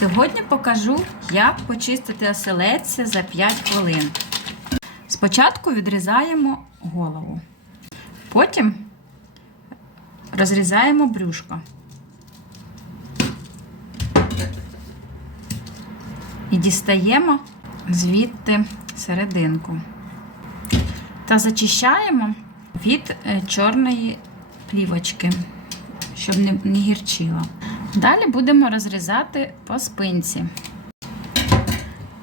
Сьогодні покажу, як почистити оселедця за 5 хвилин. Спочатку відрізаємо голову, потім розрізаємо брюшко. І дістаємо звідти серединку. Та зачищаємо від е, чорної плівочки, щоб не, гірчила. Далі будемо розрізати по спинці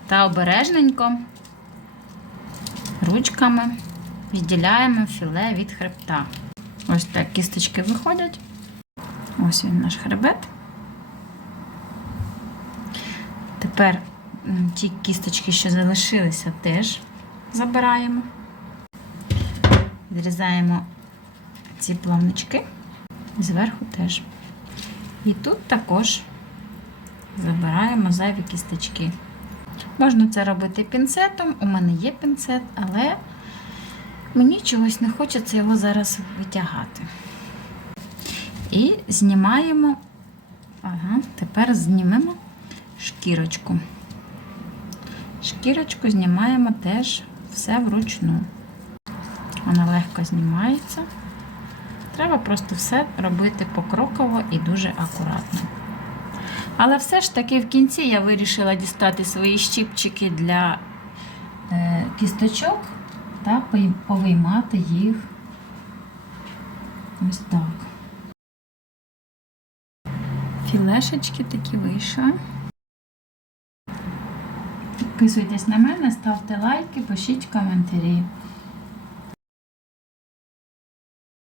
та обережненько ручками відділяємо філе від хребта. Ось так кісточки виходять. Ось він наш хребет. Тепер ті кісточки, що залишилися, теж забираємо. Відрізаємо ці плавнички, зверху теж. І тут також забираємо зайві кісточки. Можна це робити пінцетом, у мене є пінцет, але мені чогось не хочеться його зараз витягати. І знімаємо, ага, тепер знімемо шкірочку. Шкірочку знімаємо теж все вручну. Вона легко знімається. Треба просто все робити покроково і дуже акуратно. Але все ж таки в кінці я вирішила дістати свої щіпчики для е, кісточок та повиймати їх ось так. Філешечки такі вийшли. Підписуйтесь на мене, ставте лайки, пишіть коментарі.